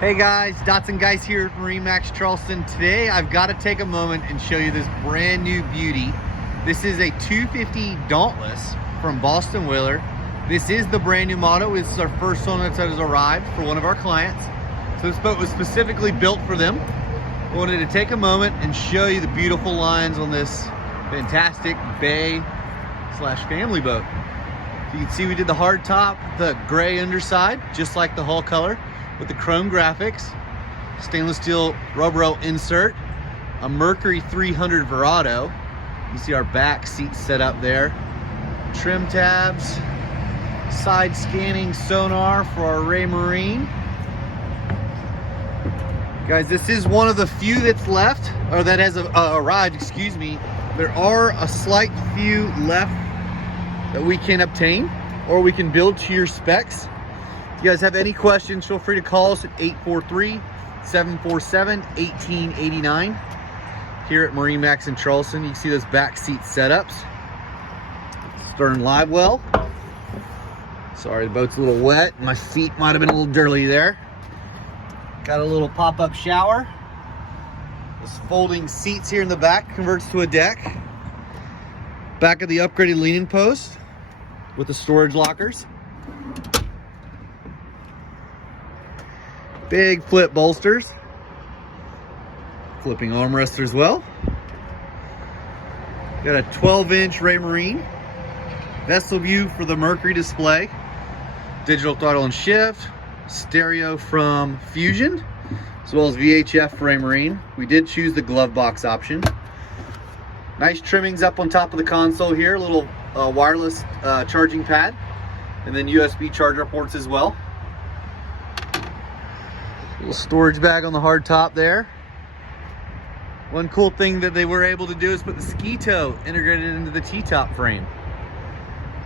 Hey guys, Dotson Guys here at MarineMax Charleston. Today I've got to take a moment and show you this brand new beauty. This is a 250 Dauntless from Boston Whaler. This is the brand new model. This is our first one that has arrived for one of our clients. So this boat was specifically built for them. I wanted to take a moment and show you the beautiful lines on this fantastic bay slash family boat. So you can see we did the hard top, the gray underside, just like the hull color, with the chrome graphics, stainless steel rubber insert, a Mercury 300 Verado. You see our back seat set up there, trim tabs, side scanning sonar for our Ray Marine. Guys, this is one of the few that's left, or that has arrived, excuse me. There are a slight few left that we can obtain, or we can build to your specs. If you guys have any questions, feel free to call us at 843-747-1889 here at MarineMax in Charleston. You can see those back seat setups. Stern livewell. Sorry, the boat's a little wet. My feet might have been a little dirty there. Got a little pop-up shower. This folding seats here in the back converts to a deck. Back of the upgraded leaning post with the storage lockers. Big flip bolsters. Flipping armrest as well. Got a 12-inch Ray Marine. Vessel view for the Mercury display. Digital throttle and shift. Stereo from Fusion, as well as VHF for Ray Marine. We did choose the glove box option. Nice trimmings up on top of the console here. A little wireless charging pad. And then USB charger ports as well. Little storage bag on the hard top there. One cool thing that they were able to do is put the ski tow integrated into the T-top frame.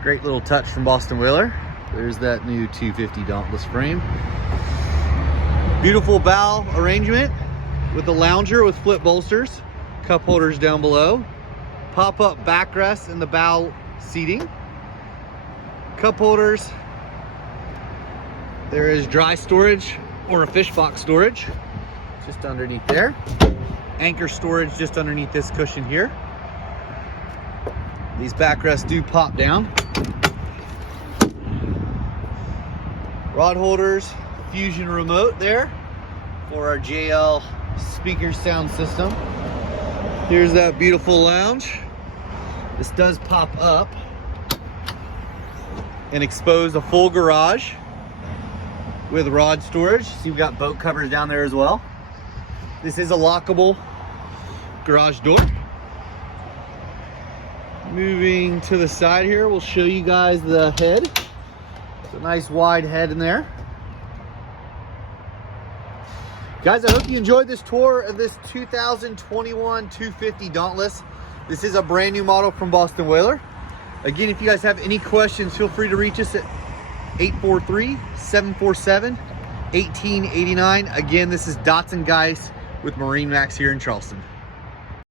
Great little touch from Boston Whaler. There's that new 250 Dauntless frame. Beautiful bow arrangement with the lounger with flip bolsters. Cup holders down below. Pop-up backrest in the bow seating. Cup holders. There is dry storage or a fish box storage just underneath there. Anchor storage just underneath this cushion here. These backrests do pop down. Rod holders, Fusion remote there for our JL speaker sound system. Here's that beautiful lounge. This does pop up and expose a full garage with rod storage. See, we've got boat covers down there as well. This is a lockable garage door. Moving to the side here, we'll show you guys the head. It's a nice wide head in there. Guys, I hope you enjoyed this tour of this 2021 250 Dauntless. This is a brand new model from Boston Whaler. Again, if you guys have any questions, feel free to reach us at 843-747-1889. Again, this is Dotson Guys with MarineMax here in Charleston.